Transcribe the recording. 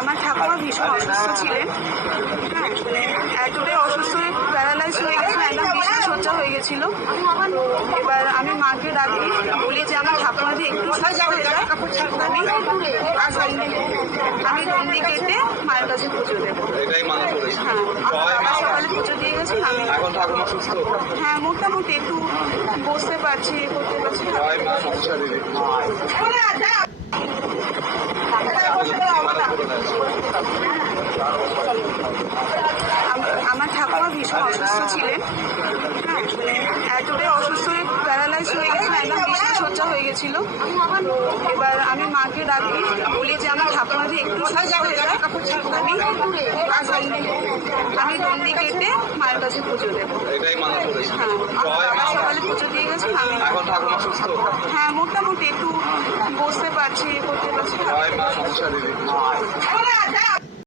আমার ঠাকুমা ভীষণ অসুস্থ ছিলেন। হ্যাঁ, মানে এতটাই অসুস্থ হয়ে প্যারালাইজ হয়ে গেছিল, একদম বিছানা সজ্জা হয়ে গেছিল। তো এবার আমি মাকে ডাকি, বলি যে আমার ঠাকুমা যদি একটু সুস্থ হয়ে যায় আমি নন্দী কেটে মায়ের কাছে পুজো দেবো। এটাই মানা করেছি। হ্যাঁ, বাবা সকালে পুজো দিয়ে গেছে। আমি এখন ঠাকুমা সুস্থ? হ্যাঁ, মোটামুটি একটু বসতে পারছি, করতে পারছি। জয় মা মনসা দেবী। আমার ঠাকুমা ভীষণ অসুস্থ ছিলেন। হ্যাঁ, মানে এতটাই অসুস্থ হয়ে প্যারালাইজ হয়ে গেছিল, একদম বিছানা সজ্জা হয়ে গেছিল। তো এবার আমি মাকে ডাকি, বলি যে আমার ঠাকুমা যদি একটু সুস্থ হয়ে যায় আমি নন্দী কেটে মায়ের কাছে পুজো দেবো। এটাই মানা করেছি। হ্যাঁ, জয় বাবা মা। সকালে পুজো দিয়ে গেছে। আমি এখন ঠাকুমা সুস্থ? হ্যাঁ, মোটামুটি একটু বসতে পারছি, করতে পারছি। জয় মা মনসা দেবী।